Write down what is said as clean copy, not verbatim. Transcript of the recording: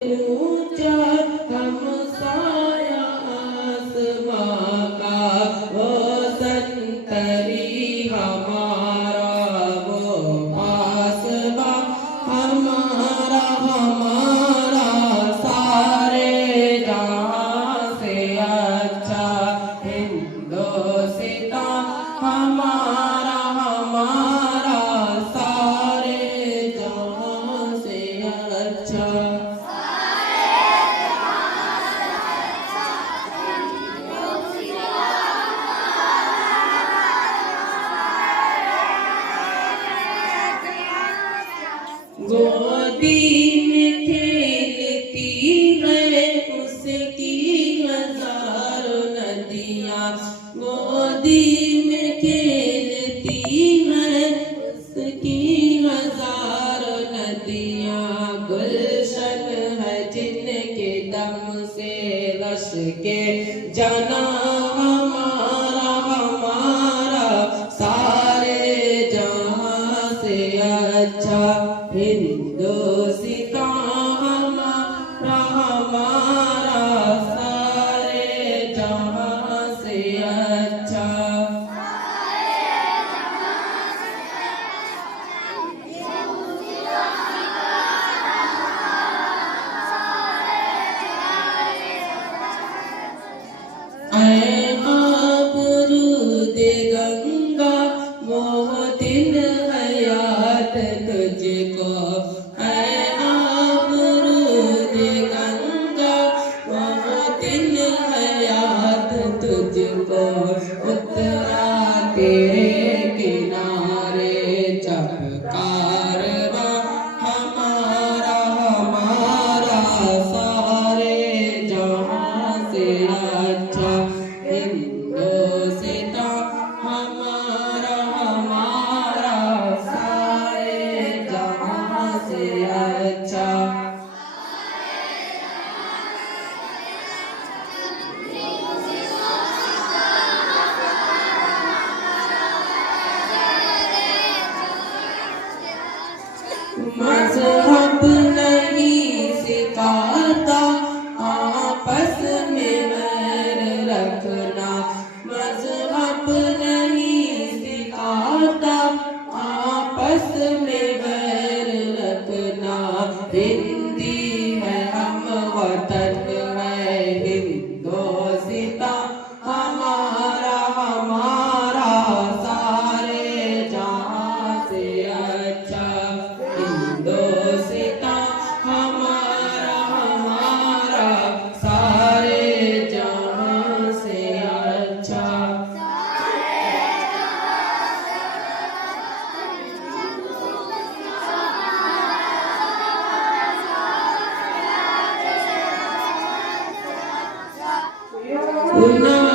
ऊंचा हम साया आसमां का, वो संतरी हमारा, वो आसमां हमारा हमारा, सारे जहां से अच्छा हिंदुस्तान हमारा हमारा, सारे जहां से अच्छा। गोदी में खेलती है उसकी हजारों नदियाँ, गोदी में खेलती है उसकी हजारों नदियाँ, गुलशन है जिनके दम से रश के जना हमारा हमारा, सारे जहां से अच्छा हिंदुस्तान हमारा हमारा, सारे जहां से अच्छा। ऐ आबरूदे गंगा मोह दिन है याद तुझको, ऐ आबरूदे गंगा मोह दिन है याद तुझको, उतरा तेरे किनारे जब कारवां हमारा हमारा, सारे जहां से अच्छा हिंदुस्तान हमारा हमारा, सारे जहां से अच्छा। मज़हब नहीं सिखाता आपस में बैर रखना, मज़हब नहीं सिखाता आपस में बैर रखना, हिंदी है हम वतन है हिंदुस्तान हमारा हमारा, सारे जहां से अच्छा हिंदुस्तान हमारा हमारा, सारे जहां से अच्छा। उना